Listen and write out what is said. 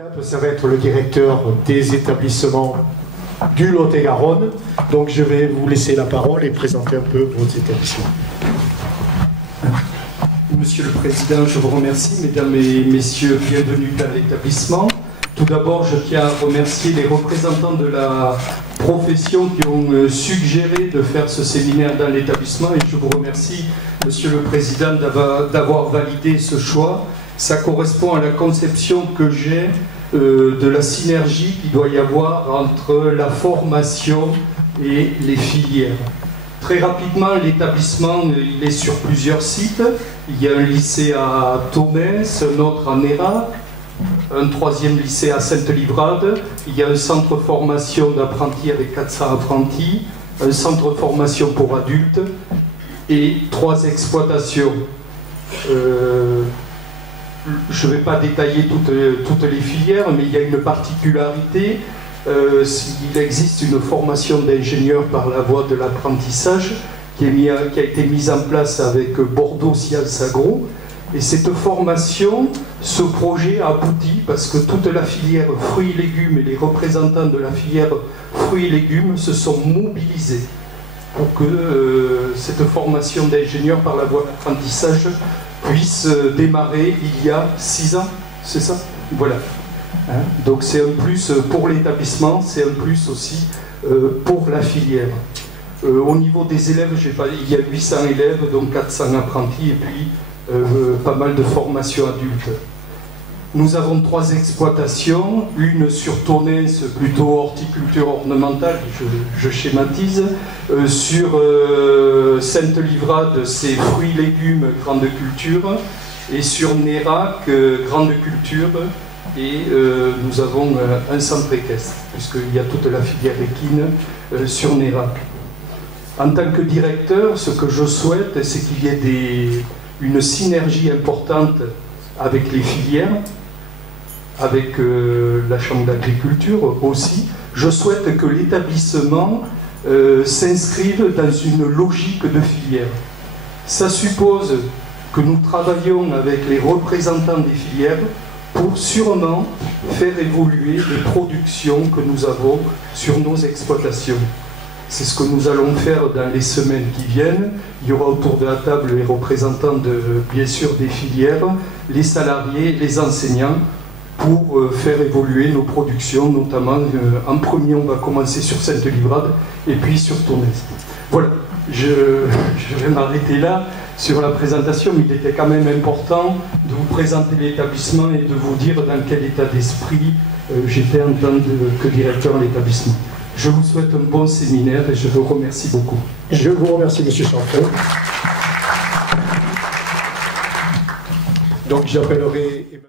étape, ça va être le directeur des établissements du Lot-et-Garonne. Donc je vais vous laisser la parole et présenter un peu vos établissements. Monsieur le Président, je vous remercie. Mesdames et Messieurs, bienvenue dans l'établissement. Tout d'abord, je tiens à remercier les représentants de la profession qui ont suggéré de faire ce séminaire dans l'établissement et je vous remercie, Monsieur le Président, d'avoir validé ce choix. Ça correspond à la conception que j'ai de la synergie qu'il doit y avoir entre la formation et les filières. Très rapidement, l'établissement il est sur plusieurs sites. Il y a un lycée à Thomès, un autre à Nérac, un troisième lycée à Sainte-Livrade. Il y a un centre de formation d'apprentis avec 400 apprentis, un centre de formation pour adultes et 3 exploitations. Je ne vais pas détailler toutes les filières, mais il y a une particularité. Il existe une formation d'ingénieur par la voie de l'apprentissage qui a été mise en place avec Bordeaux Sciences Agro. Et cette formation, ce projet aboutit parce que toute la filière fruits et légumes et les représentants de la filière fruits et légumes se sont mobilisés pour que cette formation d'ingénieur par la voie d'apprentissage puisse démarrer il y a 6 ans, c'est ça? Voilà. Donc c'est un plus pour l'établissement, c'est un plus aussi pour la filière. Au niveau des élèves, il y a 800 élèves, donc 400 apprentis et puis pas mal de formations adultes. Nous avons 3 exploitations, une sur Thomès, plutôt horticulture ornementale, je schématise. Sur Sainte-Livrade, c'est fruits, légumes, grande culture. Et sur Nérac, grande culture. Et nous avons un centre équestre, puisqu'il y a toute la filière équine sur Nérac. En tant que directeur, ce que je souhaite, c'est qu'il y ait une synergie importante avec les filières, avec la Chambre d'agriculture aussi. Je souhaite que l'établissement s'inscrive dans une logique de filière. Ça suppose que nous travaillions avec les représentants des filières pour sûrement faire évoluer les productions que nous avons sur nos exploitations. C'est ce que nous allons faire dans les semaines qui viennent. Il y aura autour de la table les représentants bien sûr des filières, les salariés, les enseignants, pour faire évoluer nos productions, notamment en premier on va commencer sur Sainte-Livrade et puis sur Thomès. Voilà, je vais m'arrêter là sur la présentation, mais il était quand même important de vous présenter l'établissement et de vous dire dans quel état d'esprit j'étais en tant que directeur de l'établissement. Je vous souhaite un bon séminaire et je vous remercie beaucoup. Je vous remercie, M. Chanfray. Donc j'appellerai...